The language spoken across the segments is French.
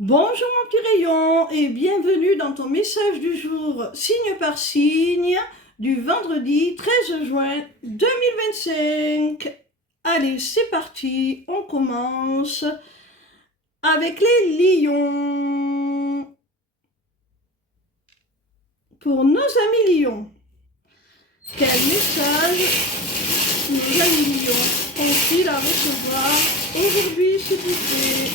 Bonjour mon petit rayon et bienvenue dans ton message du jour signe par signe du vendredi 13 juin 2025. Allez, c'est parti, on commence avec les lions. Pour nos amis lions, quel message nos amis lions ont-ils à recevoir aujourd'hui s'il vous plaît?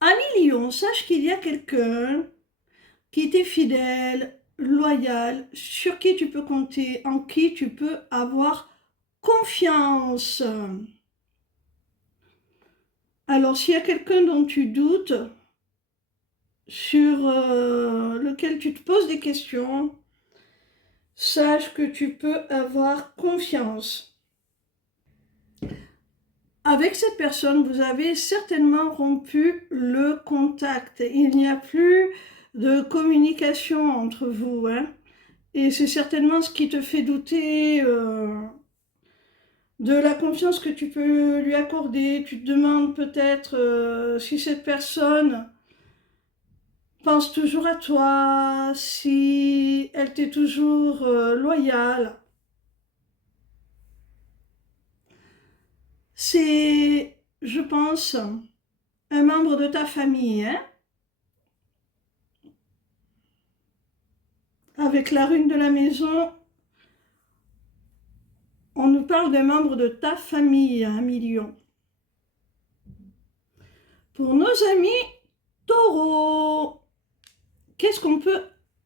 Ami Lion, sache qu'il y a quelqu'un qui t'est fidèle, loyal, sur qui tu peux compter, en qui tu peux avoir confiance. Alors, s'il y a quelqu'un dont tu doutes, sur lequel tu te poses des questions, sache que tu peux avoir confiance. Avec cette personne, vous avez certainement rompu le contact. Il n'y a plus de communication entre vous, hein. Et c'est certainement ce qui te fait douter de la confiance que tu peux lui accorder. Tu te demandes peut-être si cette personne pense toujours à toi, si elle t'est toujours loyale. C'est, je pense, un membre de ta famille, hein. Avec la rune de la maison, on nous parle d'un membre de ta famille, un million. Pour nos amis taureaux, qu'est-ce qu'on peut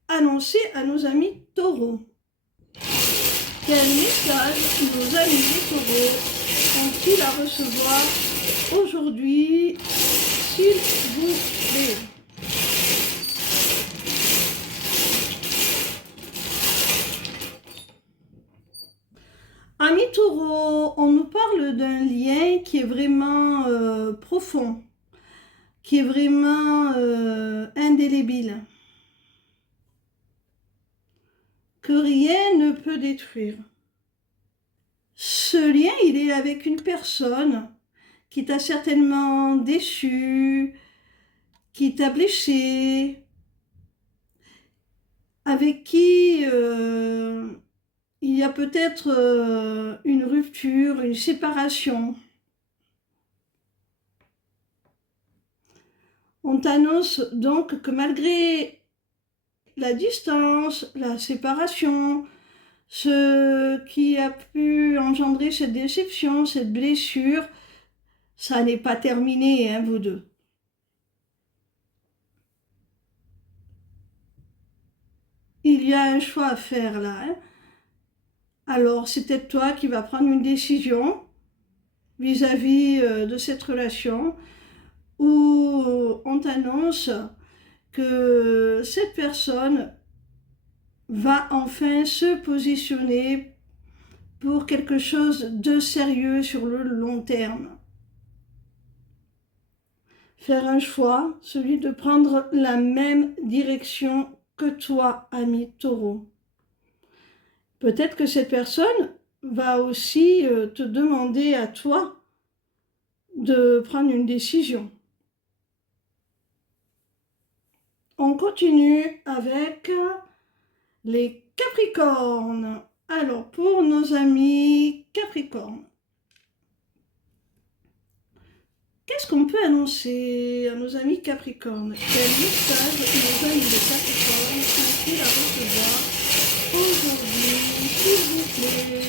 annoncer à nos amis taureaux? Quel message nos amis des taureaux ont-ils à recevoir aujourd'hui, s'il vous plaît? Amis taureaux, on nous parle d'un lien qui est vraiment profond, qui est vraiment indélébile, que rien ne peut détruire. Ce lien, il est avec une personne qui t'a certainement déçu, qui t'a blessé, avec qui il y a peut-être une rupture, une séparation. On t'annonce donc que malgré la distance, la séparation, ce qui a pu engendrer cette déception, cette blessure, ça n'est pas terminé, hein, vous deux. Il y a un choix à faire là, hein. Alors, c'est peut-être toi qui vas prendre une décision vis-à-vis de cette relation où on t'annonce que cette personne va enfin se positionner pour quelque chose de sérieux sur le long terme. Faire un choix, celui de prendre la même direction que toi, ami taureau. Peut-être que cette personne va aussi te demander à toi de prendre une décision. On continue avec les Capricornes. Alors, pour nos amis Capricornes, qu'est-ce qu'on peut annoncer à nos amis Capricornes? Quel message nos amis de Capricorne sont-ils à recevoir aujourd'hui, s'il vous plaît?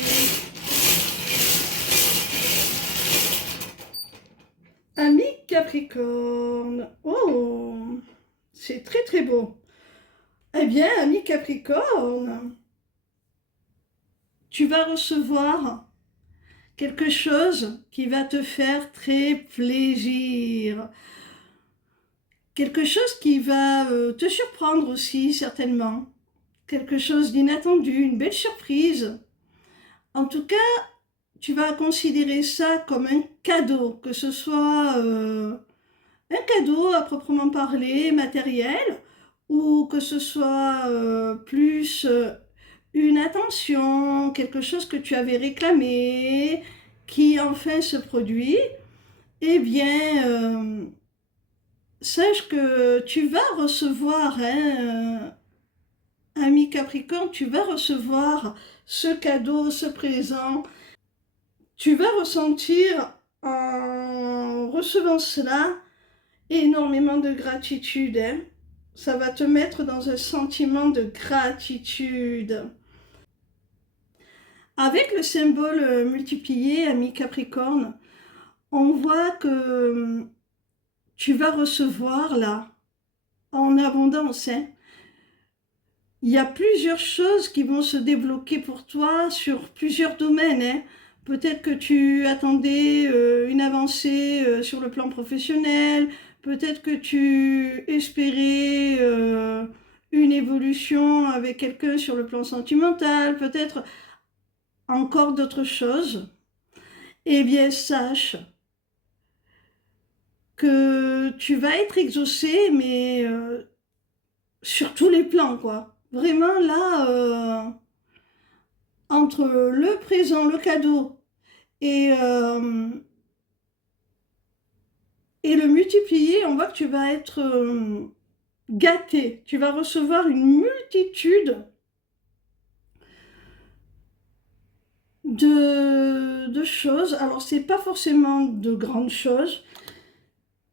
Amis Capricorne, oh, c'est très très beau. Eh bien, ami Capricorne, tu vas recevoir quelque chose qui va te faire très plaisir. Quelque chose qui va te surprendre aussi, certainement. Quelque chose d'inattendu, une belle surprise. En tout cas, tu vas considérer ça comme un cadeau, que ce soit un cadeau à proprement parler, matériel, ou que ce soit plus une attention, quelque chose que tu avais réclamé, qui enfin se produit, eh bien, sache que tu vas recevoir, hein, ami Capricorne, tu vas recevoir ce cadeau, ce présent. Tu vas ressentir en recevant cela énormément de gratitude, hein. Ça va te mettre dans un sentiment de gratitude. Avec le symbole multiplié, ami Capricorne, on voit que tu vas recevoir là, en abondance, hein. Il y a plusieurs choses qui vont se débloquer pour toi sur plusieurs domaines, hein. Peut-être que tu attendais une avancée sur le plan professionnel, peut-être que tu espérais une évolution avec quelqu'un sur le plan sentimental, peut-être encore d'autres choses. Eh bien, sache que tu vas être exaucé, mais sur tous les plans, quoi. Vraiment, là, entre le présent, le cadeau et, et le multiplier, on voit que tu vas être gâté. Tu vas recevoir une multitude de choses. Alors, c'est pas forcément de grandes choses,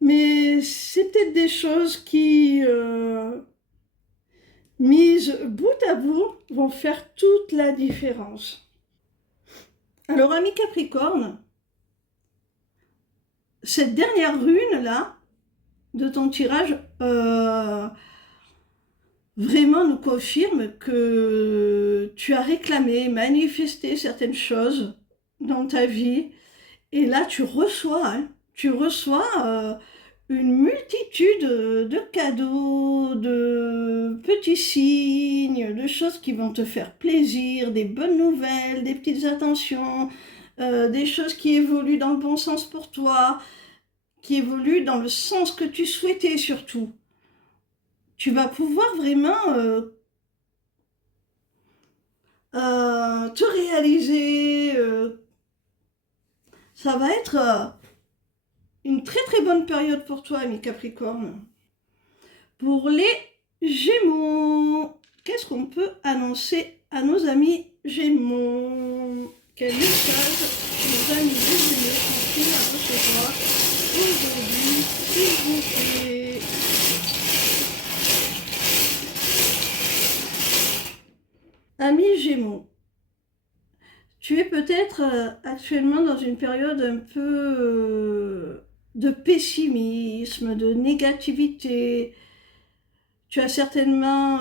mais c'est peut-être des choses qui, mises bout à bout, vont faire toute la différence. Alors, ami Capricorne, cette dernière rune-là, de ton tirage, vraiment nous confirme que tu as réclamé, manifesté certaines choses dans ta vie, et là tu reçois, hein, tu reçois une multitude de cadeaux, de petits signes, de choses qui vont te faire plaisir, des bonnes nouvelles, des petites attentions, des choses qui évoluent dans le bon sens pour toi, qui évoluent dans le sens que tu souhaitais surtout. Tu vas pouvoir vraiment te réaliser. Ça va être une très très bonne période pour toi, ami Capricorne. Pour les Gémeaux, qu'est-ce qu'on peut annoncer à nos amis Gémeaux? Quel message nos amis des Gémeaux sont-ils à recevoir aujourd'hui, s'il vous plaît? Amis Gémeaux, tu es peut-être actuellement dans une période un peu de pessimisme, de négativité. Tu as certainement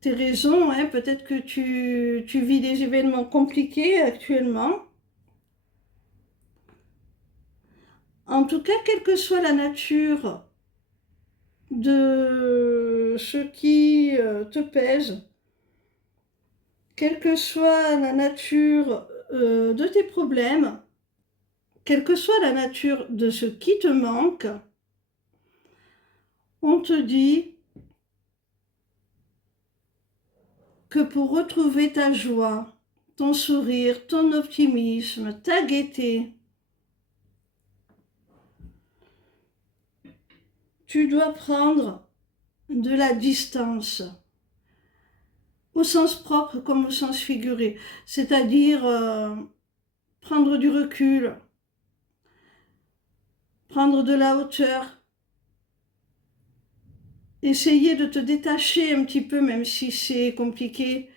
tes raisons, hein. Peut-être que tu vis des événements compliqués actuellement. En tout cas, quelle que soit la nature de ce qui te pèse, quelle que soit la nature de tes problèmes, quelle que soit la nature de ce qui te manque, on te dit que pour retrouver ta joie, ton sourire, ton optimisme, ta gaieté, tu dois prendre de la distance, au sens propre comme au sens figuré, c'est-à-dire prendre du recul, prendre de la hauteur, essayer de te détacher un petit peu, même si c'est compliqué,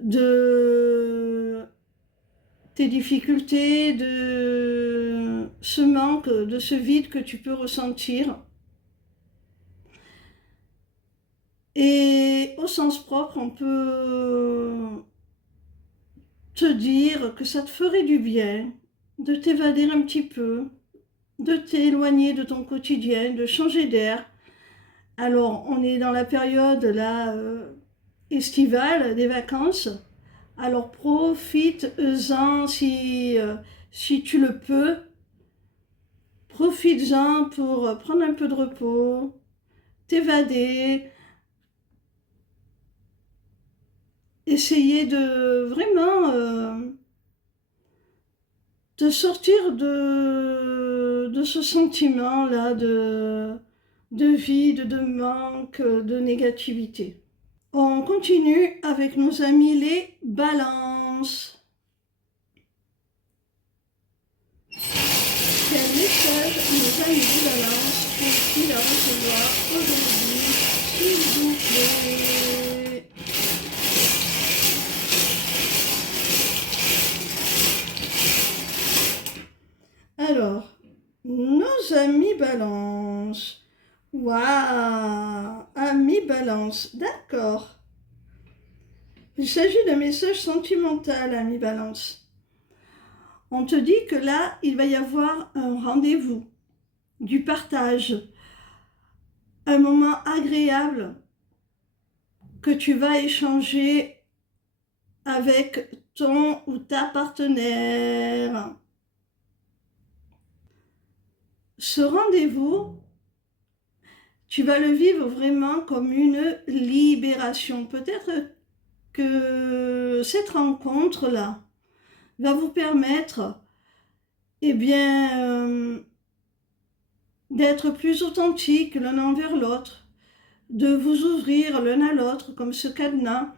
de tes difficultés, de ce manque, de ce vide que tu peux ressentir. Et au sens propre, on peut te dire que ça te ferait du bien de t'évader un petit peu, de t'éloigner de ton quotidien, de changer d'air. Alors, on est dans la période là estivale des vacances. Alors profite-en si tu le peux. Profites-en pour prendre un peu de repos, t'évader, essayer de vraiment te sortir de ce sentiment-là de vide, de manque, de négativité. On continue avec nos amis les balances. Quel message nos amis les balances ont-ils à recevoir aujourd'hui, s'il vous plaît? Alors, nos amis balance. Waouh, amis balance, d'accord. Il s'agit d'un message sentimental, amis balance. On te dit que là, il va y avoir un rendez-vous, du partage, un moment agréable que tu vas échanger avec ton ou ta partenaire. Ce rendez-vous, tu vas le vivre vraiment comme une libération. Peut-être que cette rencontre-là va vous permettre, eh bien, d'être plus authentique l'un envers l'autre, de vous ouvrir l'un à l'autre comme ce cadenas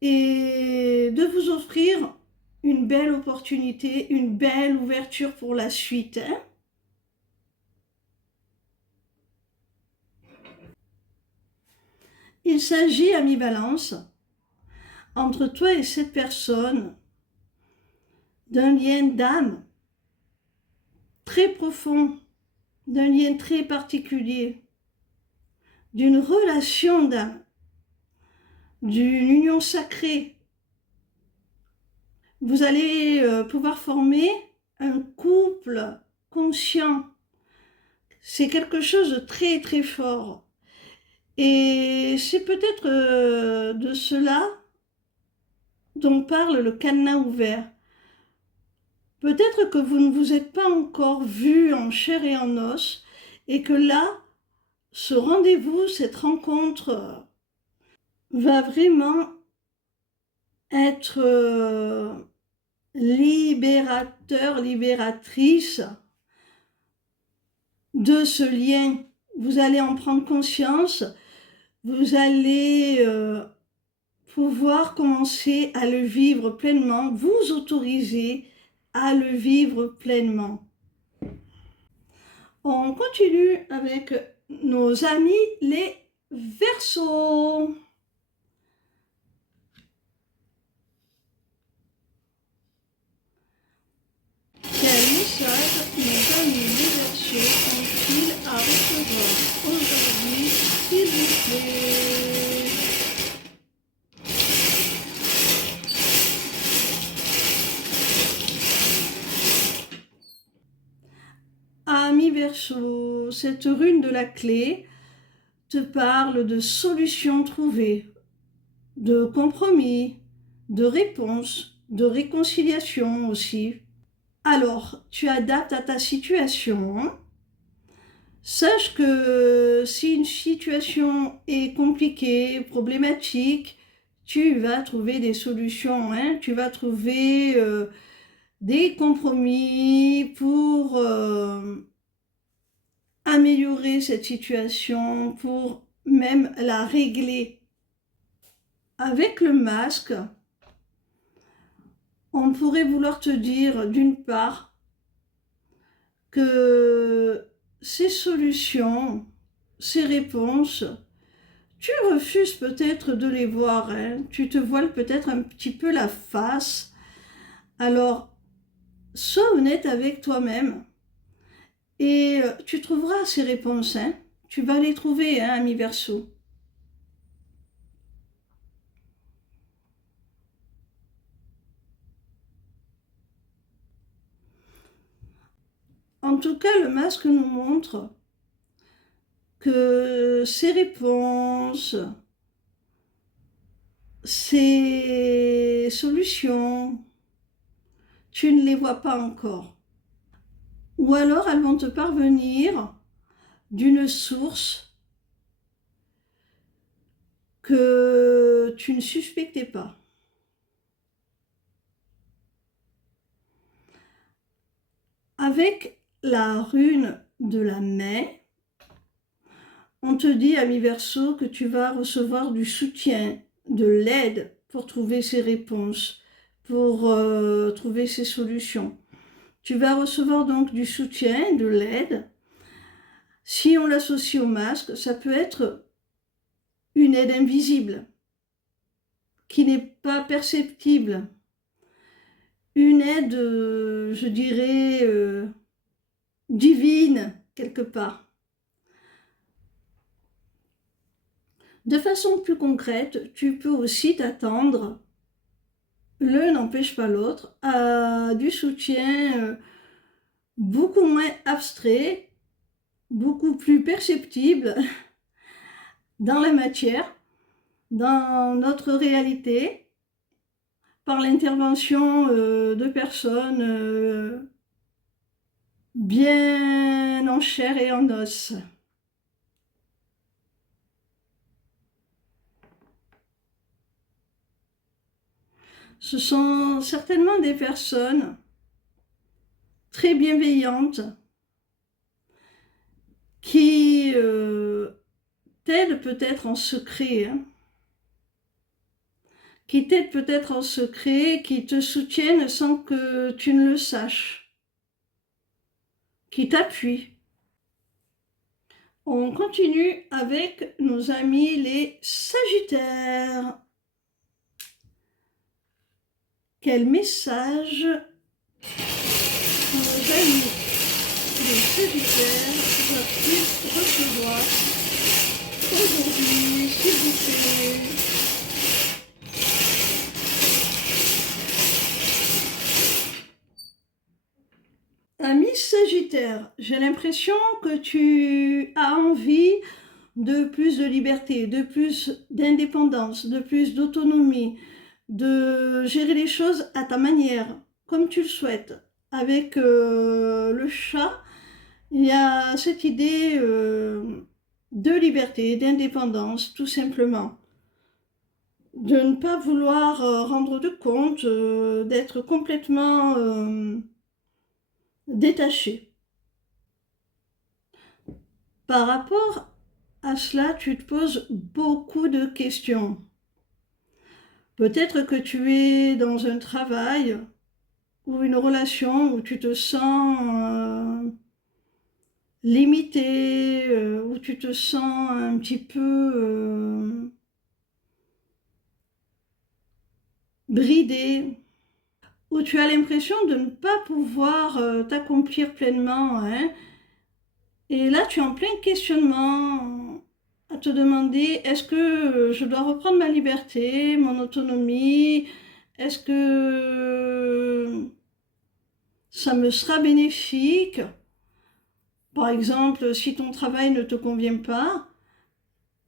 et de vous offrir une belle opportunité, une belle ouverture pour la suite. Hein. Il s'agit, ami Balance, entre toi et cette personne, d'un lien d'âme très profond, d'un lien très particulier, d'une relation d'âme, d'une union sacrée. Vous allez pouvoir former un couple conscient. C'est quelque chose de très très fort. Et c'est peut-être de cela dont parle le cadenas ouvert. Peut-être que vous ne vous êtes pas encore vus en chair et en os et que là, ce rendez-vous, cette rencontre va vraiment être libérateur, libératrice de ce lien. Vous allez en prendre conscience, vous allez pouvoir commencer à le vivre pleinement, vous autoriser à le vivre pleinement. On continue avec nos amis les Verseaux. Quel message nos amis les Verseaux ont-ils à recevoir aujourd'hui, s'il vous plaît? Ami Verseau, cette rune de la clé te parle de solutions trouvées, de compromis, de réponses, de réconciliation aussi. Alors, tu adaptes à ta situation. Sache que si une situation est compliquée, problématique, tu vas trouver des solutions, hein. Tu vas trouver des compromis pour améliorer cette situation, pour même la régler. Avec le masque, on pourrait vouloir te dire d'une part que ces solutions, ces réponses, tu refuses peut-être de les voir, hein. Tu te voiles peut-être un petit peu la face. Alors, sois honnête avec toi-même et tu trouveras ces réponses. Hein. Tu vas les trouver, hein, ami Verseau. En tout cas, le masque nous montre que ces réponses, ces solutions, tu ne les vois pas encore. Ou alors elles vont te parvenir d'une source que tu ne suspectais pas. avec la rune de la Mai, on te dit, ami Verseau, que tu vas recevoir du soutien, de l'aide pour trouver ces réponses, pour trouver ces solutions. Tu vas recevoir donc du soutien, de l'aide. Si on l'associe au masque, ça peut être une aide invisible, qui n'est pas perceptible. Une aide, je dirais, divine, quelque part. De façon plus concrète, tu peux aussi t'attendre, l'un n'empêche pas l'autre, à du soutien beaucoup moins abstrait, beaucoup plus perceptible dans la matière, dans notre réalité, par l'intervention de personnes bien en chair et en os. Ce sont certainement des personnes très bienveillantes qui t'aident peut-être en secret, hein, qui t'aident peut-être en secret, qui te soutiennent sans que tu ne le saches, qui t'appuient. On continue avec nos amis les Sagittaires. Quel message pour nos amis les Sagittaires doivent-ils recevoir aujourd'hui, s'il vous plaît? Ami Sagittaire, j'ai l'impression que tu as envie de plus de liberté, de plus d'indépendance, de plus d'autonomie, de gérer les choses à ta manière, comme tu le souhaites. Avec le chat, il y a cette idée de liberté, d'indépendance, tout simplement. De ne pas vouloir rendre de compte, d'être complètement détaché. Par rapport à cela, tu te poses beaucoup de questions. Peut-être que tu es dans un travail ou une relation où tu te sens limité, où tu te sens un petit peu bridé, où tu as l'impression de ne pas pouvoir t'accomplir pleinement, hein. Et là, tu es en plein questionnement à te demander, est-ce que je dois reprendre ma liberté, mon autonomie? Est-ce que ça me sera bénéfique? Par exemple, si ton travail ne te convient pas,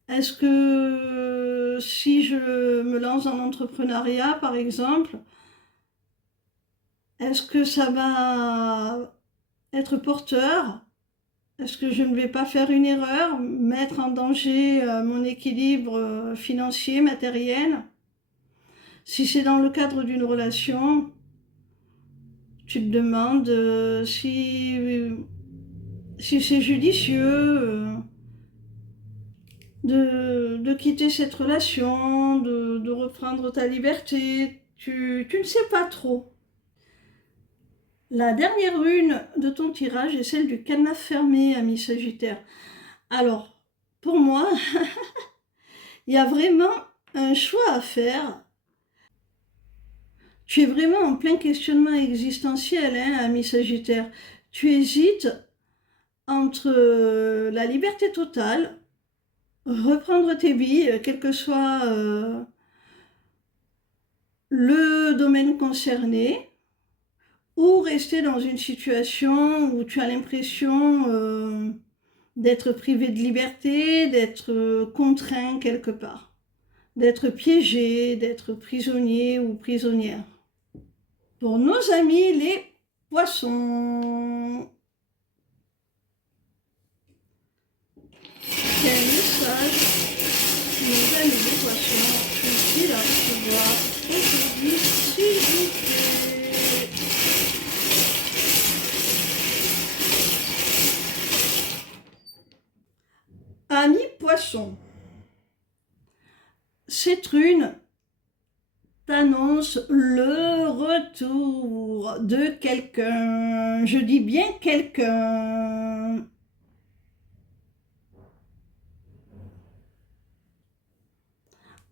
est-ce que si je me lance dans l'entrepreneuriat, par exemple, est-ce que ça va être porteur? Est-ce que je ne vais pas faire une erreur, mettre en danger mon équilibre financier, matériel? Si c'est dans le cadre d'une relation, tu te demandes si c'est judicieux de quitter cette relation, de reprendre ta liberté. Tu ne sais pas trop. La dernière rune de ton tirage est celle du cadenas fermé, ami Sagittaire. Alors, pour moi, il y a vraiment un choix à faire. Tu es vraiment en plein questionnement existentiel, hein, ami Sagittaire. Tu hésites entre la liberté totale, reprendre tes billes, quel que soit le domaine concerné, ou rester dans une situation où tu as l'impression d'être privé de liberté, d'être contraint quelque part, d'être piégé, d'être prisonnier ou prisonnière. Pour nos amis les poissons, quel message nos amis les poissons ont-ils à recevoir aujourd'hui, s'il vous plaît? Poisson. Cette rune t'annonce le retour de quelqu'un. Je dis bien quelqu'un.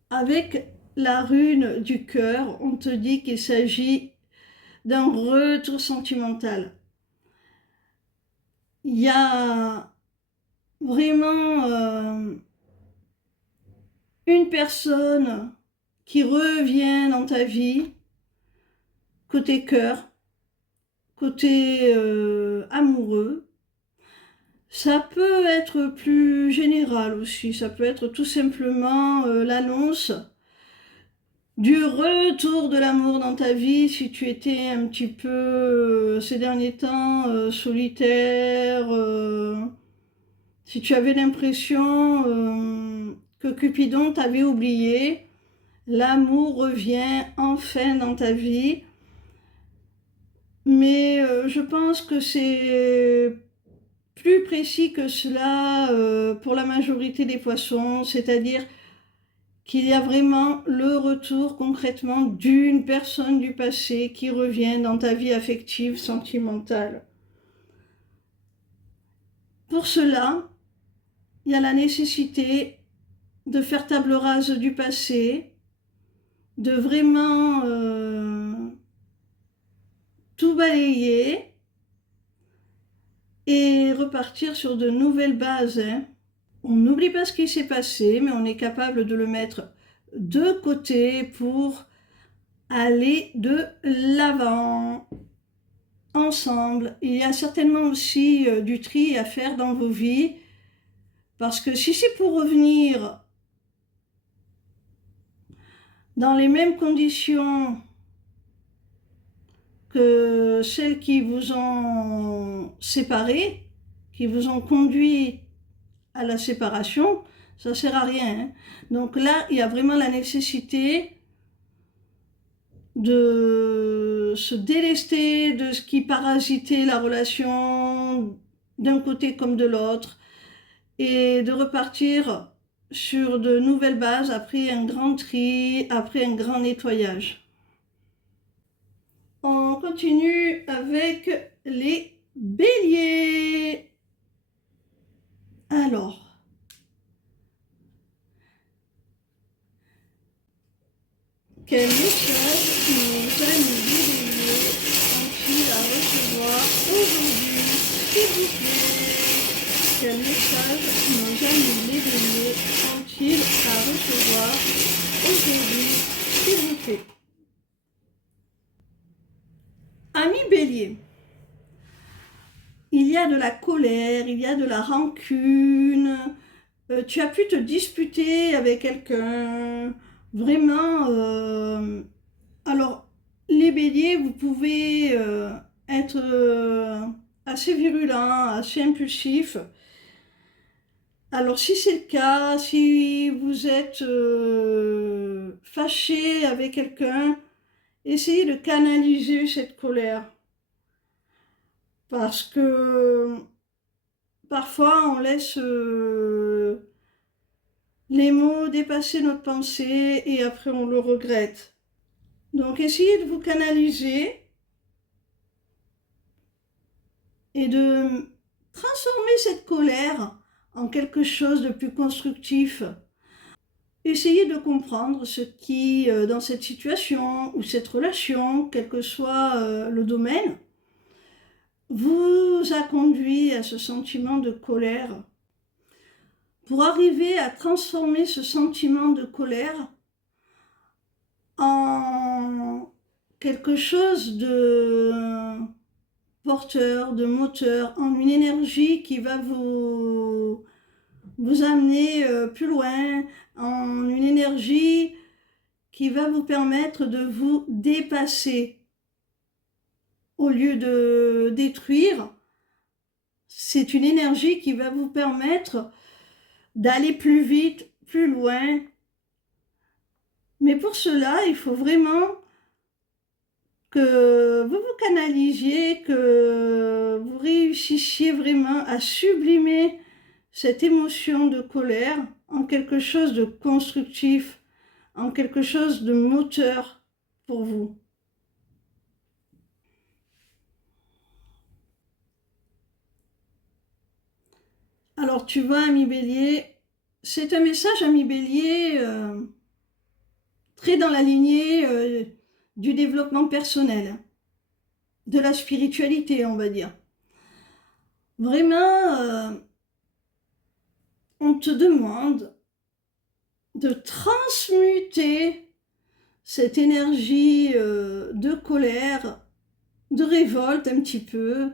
Avec la rune du cœur, on te dit qu'il s'agit d'un retour sentimental. Il y a vraiment une personne qui revient dans ta vie, côté cœur, côté amoureux. Ça peut être plus général aussi, ça peut être tout simplement l'annonce du retour de l'amour dans ta vie si tu étais un petit peu ces derniers temps solitaire, si tu avais l'impression que Cupidon t'avait oublié, l'amour revient enfin dans ta vie. Mais je pense que c'est plus précis que cela pour la majorité des poissons, c'est-à-dire qu'il y a vraiment le retour concrètement d'une personne du passé qui revient dans ta vie affective, sentimentale. Pour cela, il y a la nécessité de faire table rase du passé, de vraiment tout balayer et repartir sur de nouvelles bases. On n'oublie pas ce qui s'est passé, mais on est capable de le mettre de côté pour aller de l'avant. Ensemble. Il y a certainement aussi du tri à faire dans vos vies, parce que si c'est pour revenir dans les mêmes conditions que celles qui vous ont séparés, qui vous ont conduit à la séparation, ça ne sert à rien. Hein. Donc là, il y a vraiment la nécessité de se délester de ce qui parasitait la relation d'un côté comme de l'autre et de repartir sur de nouvelles bases après un grand tri, après un grand nettoyage. On continue avec les béliers. Alors, quel message nos amis béliers ont-ils à recevoir aujourd'hui, s'il vous plaît? Quel message nos amis les béliers ont-ils à recevoir aujourd'hui, s'il vous plaît? Amis bélier, il y a de la colère, il y a de la rancune, tu as pu te disputer avec quelqu'un, vraiment. Alors, les béliers, vous pouvez être assez virulent, assez impulsif. Alors, si c'est le cas, si vous êtes fâché avec quelqu'un, essayez de canaliser cette colère. Parce que parfois, on laisse les mots dépasser notre pensée et après, on le regrette. Donc, essayez de vous canaliser et de transformer cette colère en quelque chose de plus constructif. Essayez de comprendre ce qui, dans cette situation ou cette relation, quel que soit le domaine, vous a conduit à ce sentiment de colère. Pour arriver à transformer ce sentiment de colère en quelque chose de porteur, de moteur, en une énergie qui va vous amener plus loin, en une énergie qui va vous permettre de vous dépasser. Au lieu de détruire, c'est une énergie qui va vous permettre d'aller plus vite, plus loin. Mais pour cela, il faut vraiment que vous vous canalisiez, que vous réussissiez vraiment à sublimer cette émotion de colère en quelque chose de constructif, en quelque chose de moteur pour vous. Alors tu vois, ami Bélier, c'est un message, ami Bélier, très dans la lignée du développement personnel, de la spiritualité, on va dire. Vraiment, on te demande de transmuter cette énergie de colère, de révolte un petit peu,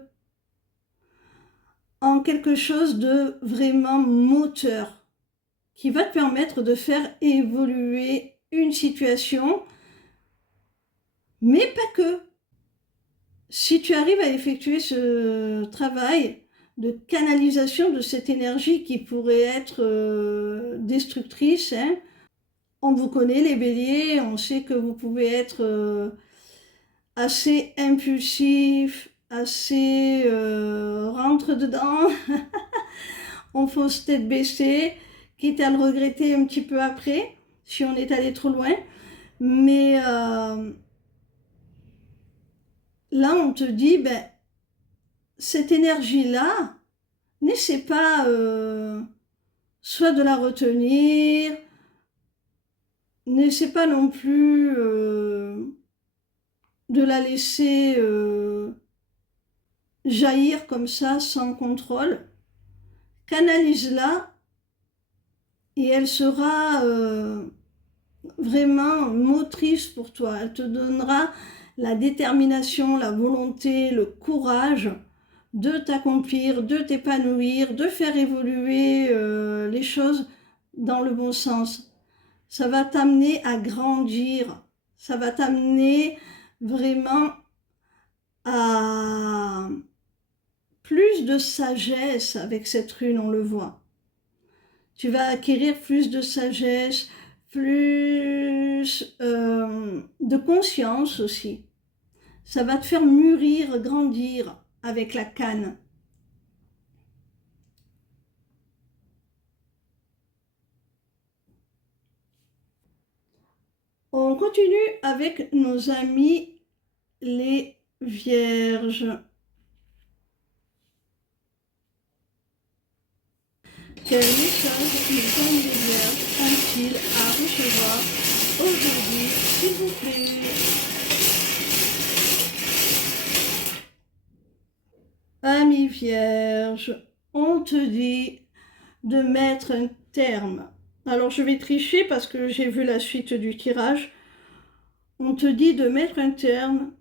en quelque chose de vraiment moteur, qui va te permettre de faire évoluer une situation, mais pas que. Si tu arrives à effectuer ce travail de canalisation de cette énergie qui pourrait être destructrice, hein, on vous connaît les béliers, on sait que vous pouvez être assez impulsif, assez rentre dedans, on fonce tête baissée, quitte à le regretter un petit peu après, si on est allé trop loin. Mais là, on te dit, ben, cette énergie-là, n'essaie pas soit de la retenir, n'essaie pas non plus de la laisser jaillir comme ça sans contrôle. Canalise-la et elle sera vraiment motrice pour toi. Elle te donnera la détermination, la volonté, le courage de t'accomplir, de t'épanouir, de faire évoluer les choses dans le bon sens. Ça va t'amener à grandir, ça va t'amener vraiment à plus de sagesse avec cette rune, on le voit. Tu vas acquérir plus de sagesse, plus de conscience aussi. Ça va te faire mûrir, grandir avec la canne. On continue avec nos amis les vierges. Quel message les amis les vierges ont-ils à recevoir aujourd'hui, s'il vous plaît? Amis vierges, on te dit de mettre un terme. Alors je vais tricher parce que j'ai vu la suite du tirage. On te dit de mettre un terme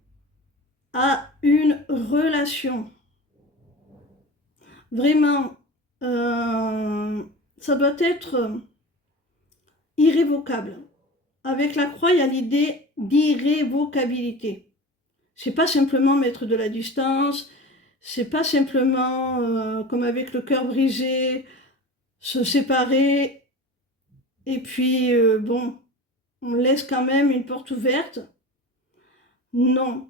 à une relation. Vraiment, ça doit être irrévocable. Avec la croix, il y a l'idée d'irrévocabilité. C'est pas simplement mettre de la distance, c'est pas simplement, comme avec le cœur brisé, se séparer et puis, bon, on laisse quand même une porte ouverte. Non.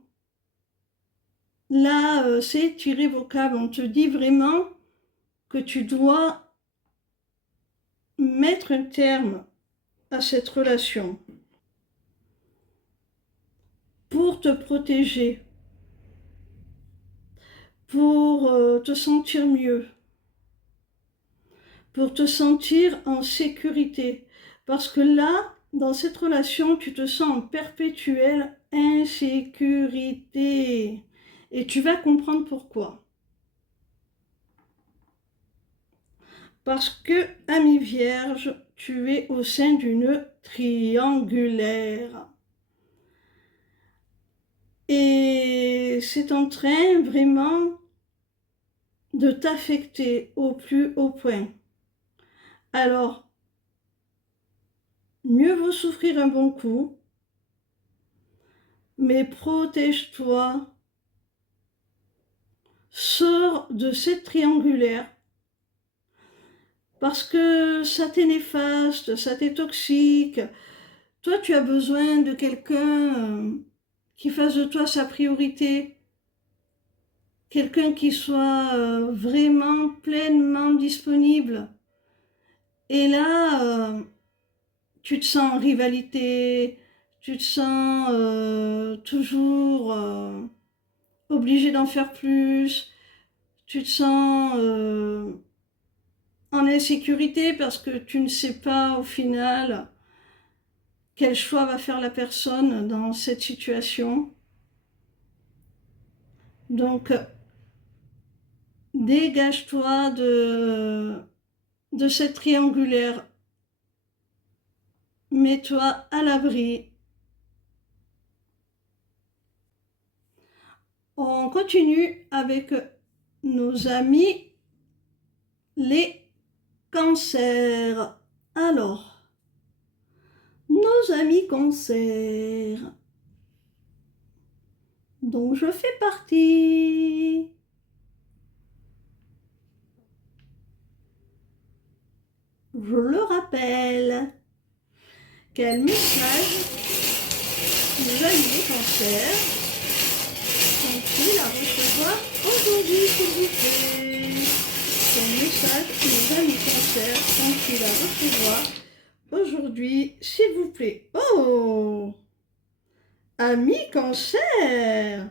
Là, c'est irrévocable. On te dit vraiment que tu dois mettre un terme à cette relation pour te protéger, pour te sentir mieux, pour te sentir en sécurité. Parce que là, dans cette relation, tu te sens en perpétuelle insécurité. Et tu vas comprendre pourquoi. Parce que, ami vierge, tu es au sein d'une triangulaire. Et c'est en train vraiment de t'affecter au plus haut point. Alors, mieux vaut souffrir un bon coup, mais protège-toi, sors de cette triangulaire, parce que ça t'est néfaste, ça t'est toxique. Toi, tu as besoin de quelqu'un qui fasse de toi sa priorité. quelqu'un qui soit vraiment pleinement disponible. Et là, tu te sens en rivalité, tu te sens toujours obligé d'en faire plus, tu te sens en insécurité parce que tu ne sais pas au final quel choix va faire la personne dans cette situation. Donc, dégage-toi de cette triangulaire. Mets-toi à l'abri. On continue avec nos amis les cancers. Alors, nos amis cancers, dont je fais partie. Je le rappelle. Quel message nos amis les cancers sont-ils à recevoir aujourd'hui, s'il vous plaît? Quel message nos amis cancers sont-ils à recevoir aujourd'hui, s'il vous plaît? Oh! Amis cancer!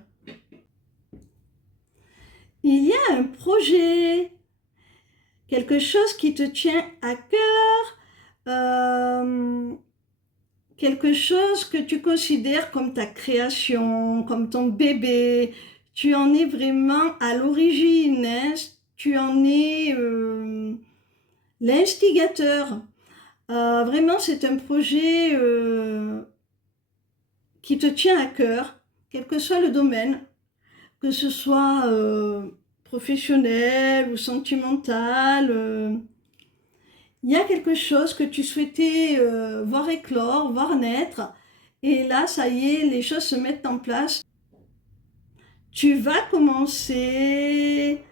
Il y a un projet, quelque chose qui te tient à cœur, quelque chose que tu considères comme ta création, comme ton bébé. Tu en es vraiment à l'origine, hein? Tu en es l'instigateur. Vraiment, c'est un projet qui te tient à cœur, quel que soit le domaine, que ce soit professionnel ou sentimental. Il y a quelque chose que tu souhaitais voir éclore, voir naître, et là, ça y est, les choses se mettent en place. Tu vas commencer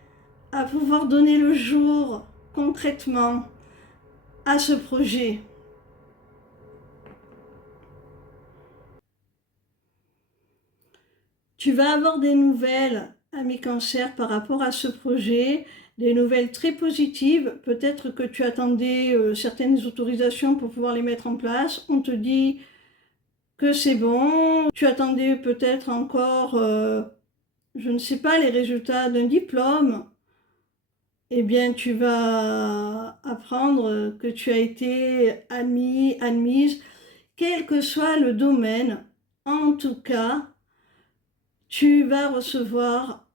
à pouvoir donner le jour concrètement à ce projet. Tu vas avoir des nouvelles, ami cancer, par rapport à ce projet, des nouvelles très positives. Peut-être que tu attendais certaines autorisations pour pouvoir les mettre en place. On te dit que c'est bon. Tu attendais peut-être encore, je ne sais pas, les résultats d'un diplôme. Eh bien, tu vas apprendre que tu as été admis, admise, quel que soit le domaine. En tout cas, tu vas recevoir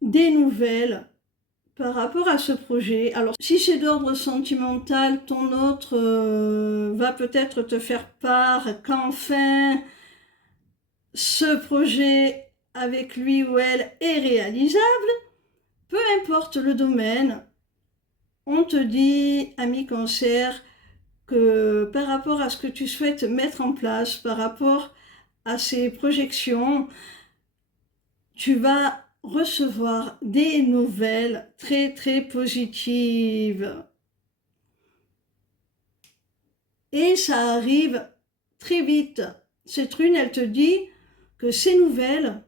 des nouvelles par rapport à ce projet. Alors, si c'est d'ordre sentimental, ton autre va peut-être te faire part qu'enfin, ce projet avec lui ou elle est réalisable. Peu importe le domaine, on te dit, ami cancer, que par rapport à ce que tu souhaites mettre en place, par rapport à ces projections, tu vas recevoir des nouvelles très très positives. Et ça arrive très vite. Cette rune, elle te dit que ces nouvelles,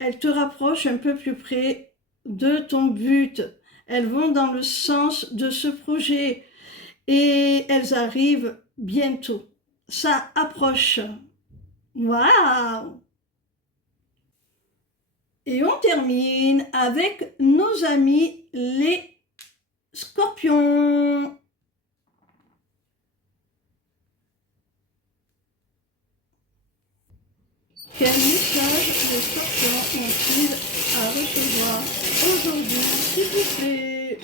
elles te rapprochent un peu plus près de ton but. Elles vont dans le sens de ce projet et elles arrivent bientôt. Ça approche. Waouh! Et on termine avec nos amis les scorpions. Quel message les scorpions ont-ils à recevoir aujourd'hui, s'il vous plaît?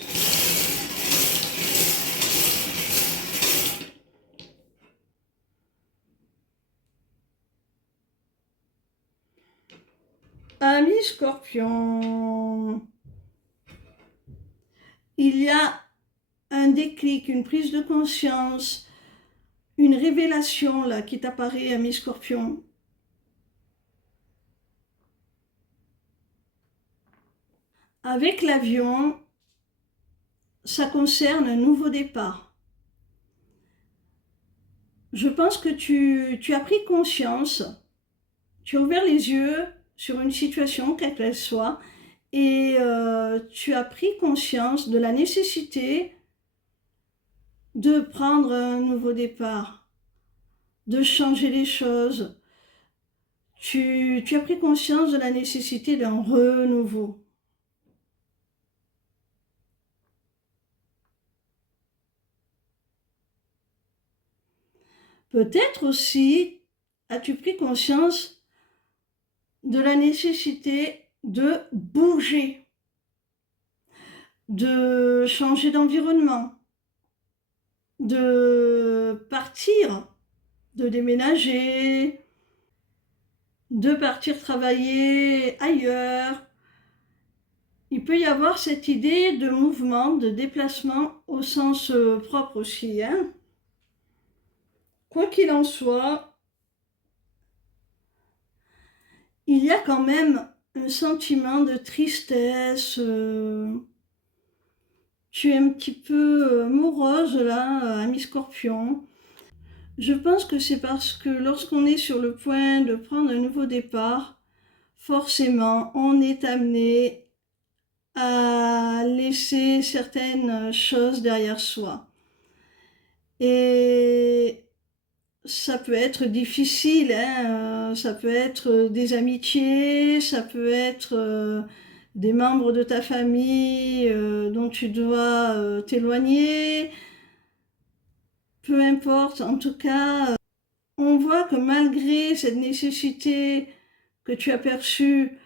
Amis scorpions, il y a un déclic, une prise de conscience, une révélation là qui t'apparaît, amis scorpions. Avec l'avion, ça concerne un nouveau départ. Je pense que tu as pris conscience, tu as ouvert les yeux sur une situation, quelle qu'elle soit, et tu as pris conscience de la nécessité de prendre un nouveau départ, de changer les choses. Tu as pris conscience de la nécessité d'un renouveau. Peut-être aussi as-tu pris conscience de la nécessité de bouger, de changer d'environnement, de partir, de déménager, de partir travailler ailleurs. Il peut y avoir cette idée de mouvement, de déplacement au sens propre aussi, hein. Quoi qu'il en soit, il y a quand même un sentiment de tristesse. Tu es un petit peu morose là, ami Scorpion. Je pense que c'est parce que lorsqu'on est sur le point de prendre un nouveau départ, forcément, on est amené à laisser certaines choses derrière soi. Et ça peut être difficile, hein, ça peut être des amitiés, ça peut être des membres de ta famille dont tu dois t'éloigner. Peu importe, en tout cas, on voit que malgré cette nécessité que tu as perçue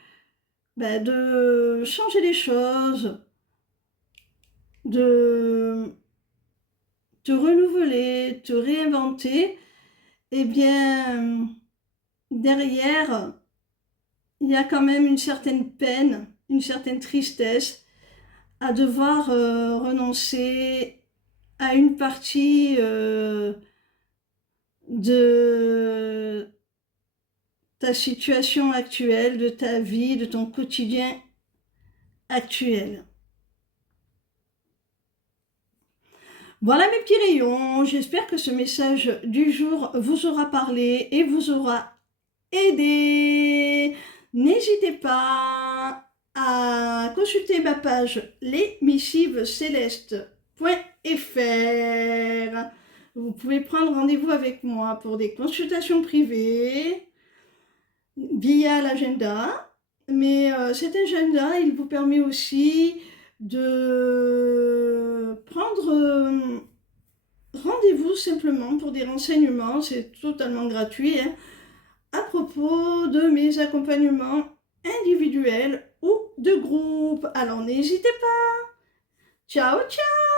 de changer les choses, de te renouveler, te réinventer, eh bien, derrière, il y a quand même une certaine peine, une certaine tristesse à devoir renoncer à une partie de ta situation actuelle, de ta vie, de ton quotidien actuel. Voilà mes petits rayons, j'espère que ce message du jour vous aura parlé et vous aura aidé. N'hésitez pas à consulter ma page lesmissivescélestes.fr. Vous pouvez prendre rendez-vous avec moi pour des consultations privées via l'agenda. Mais cet agenda, il vous permet aussi de prendre rendez-vous simplement pour des renseignements, c'est totalement gratuit, hein, à propos de mes accompagnements individuels ou de groupe. Alors n'hésitez pas. Ciao, ciao!